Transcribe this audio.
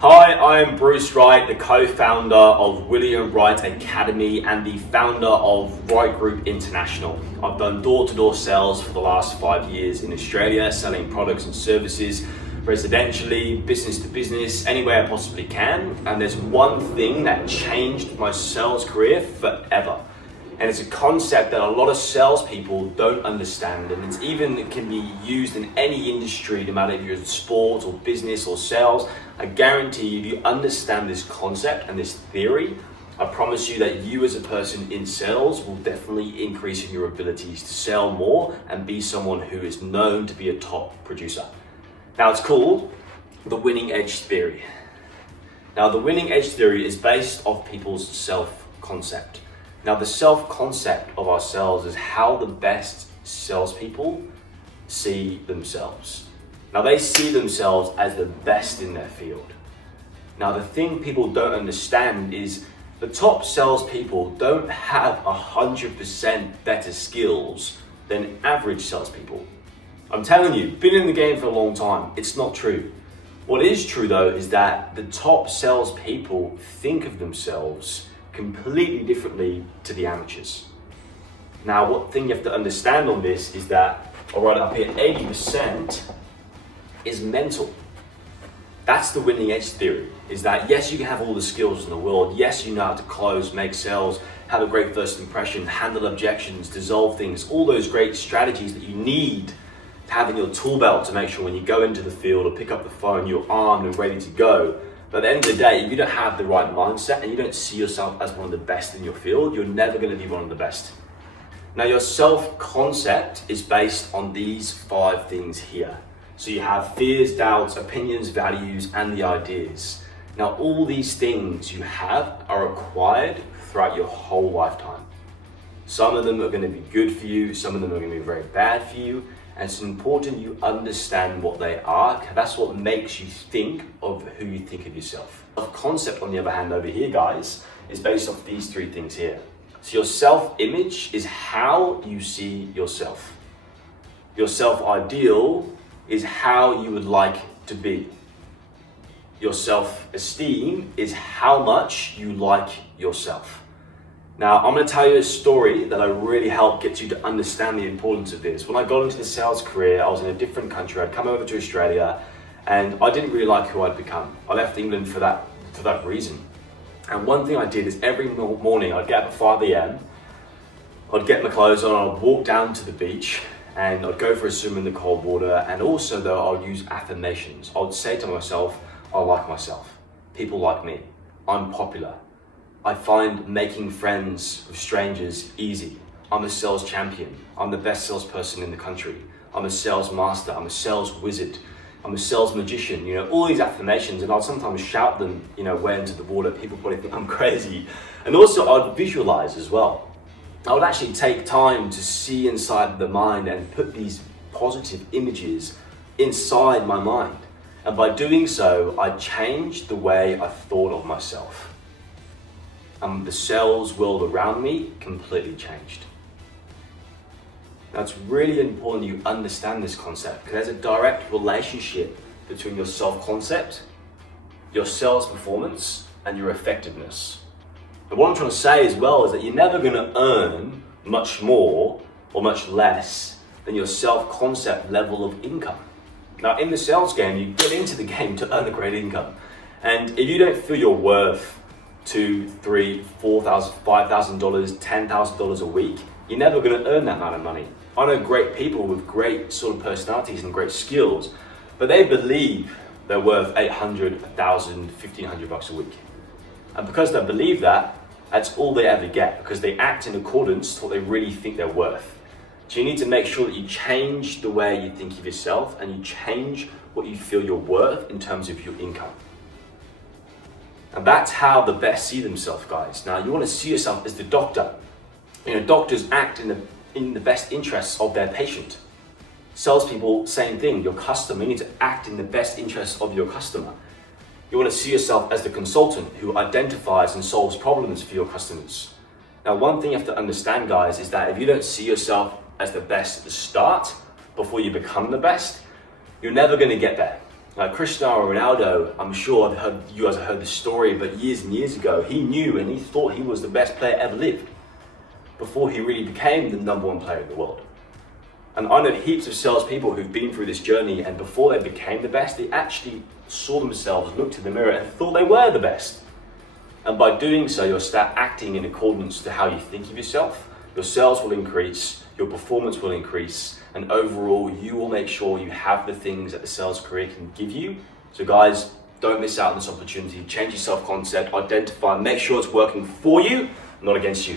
Hi, I'm Bruce Wright, the co-founder of William Wright Academy and the founder of Wright Group International. I've done door-to-door sales for the last 5 years in Australia, selling products and services residentially, business to business, anywhere I possibly can. And there's one thing that changed my sales career forever. And it's a concept that a lot of salespeople don't understand, and it can be used in any industry, no matter if you're in sport or business or sales. I guarantee you, if you understand this concept and this theory, I promise you that you as a person in sales will definitely increase in your abilities to sell more and be someone who is known to be a top producer. Now, it's called the winning edge theory. Now, the winning edge theory is based off people's self-concept. Now, the self-concept of ourselves is how the best salespeople see themselves. Now, they see themselves as the best in their field. Now, the thing people don't understand is the top salespeople don't have 100% better skills than average salespeople. I'm telling you, been in the game for a long time, it's not true. What is true though is that the top salespeople think of themselves completely differently to the amateurs. Now, what thing you have to understand on this is that, all right, up here, 80% is mental. That's the winning edge theory, is that yes, you can have all the skills in the world. Yes, you know how to close, make sales, have a great first impression, handle objections, dissolve things, all those great strategies that you need to have in your tool belt to make sure when you go into the field or pick up the phone, you're armed and ready to go. But at the end of the day, if you don't have the right mindset and you don't see yourself as one of the best in your field, you're never going to be one of the best. Now, your self-concept is based on these 5 things here. So you have fears, doubts, opinions, values, and the ideas. Now, all these things you have are acquired throughout your whole lifetime. Some of them are going to be good for you, some of them are going to be very bad for you. And it's important you understand what they are. That's what makes you think of who you think of yourself. The concept, on the other hand, over here, guys, is based off these 3 things here. So your self-image is how you see yourself. Your self-ideal is how you would like to be. Your self-esteem is how much you like yourself. Now, I'm going to tell you a story that really helped get you to understand the importance of this. When I got into the sales career, I was in a different country. I'd come over to Australia and I didn't really like who I'd become. I left England for that reason. And one thing I did is every morning I'd get up at 5 a.m, I'd get my clothes on, I'd walk down to the beach and I'd go for a swim in the cold water. And also though, I'd use affirmations. I'd say to myself, I like myself. People like me. I'm popular. I find making friends with strangers easy. I'm a sales champion. I'm the best salesperson in the country. I'm a sales master. I'm a sales wizard. I'm a sales magician. You know, all these affirmations, and I'll sometimes shout them, way into the water. People probably think I'm crazy. And also I'd visualize as well. I would actually take time to see inside the mind and put these positive images inside my mind. And by doing so, I changed the way I thought of myself. The sales world around me completely changed. Now, it's really important you understand this concept because there's a direct relationship between your self-concept, your sales performance, and your effectiveness. And what I'm trying to say as well is that you're never going to earn much more or much less than your self-concept level of income. Now, in the sales game, you get into the game to earn a great income. And if you don't feel your worth $2,000, $3,000, $4,000, $5,000, $10,000 a week, you're never going to earn that amount of money. I know great people with great sort of personalities and great skills, but they believe they're worth $800, $1,000, $1,500 a week. And because they believe that, that's all they ever get because they act in accordance to what they really think they're worth. So you need to make sure that you change the way you think of yourself and you change what you feel you're worth in terms of your income. And that's how the best see themselves, guys. Now, you want to see yourself as the doctor. Doctors act in the best interests of their patient. Salespeople, same thing. Your customer, you need to act in the best interests of your customer. You want to see yourself as the consultant who identifies and solves problems for your customers. Now, one thing you have to understand, guys, is that if you don't see yourself as the best at the start, before you become the best, you're never going to get there. Like Cristiano Ronaldo, I'm sure you guys have heard the story, but years and years ago, he knew and he thought he was the best player ever lived before he really became the #1 player in the world. And I know heaps of salespeople who've been through this journey, and before they became the best, they actually saw themselves, looked in the mirror, and thought they were the best. And by doing so, you'll start acting in accordance to how you think of yourself. Your sales will increase, your performance will increase, and overall, you will make sure you have the things that the sales career can give you. So guys, don't miss out on this opportunity. Change your self-concept, identify, make sure it's working for you, not against you.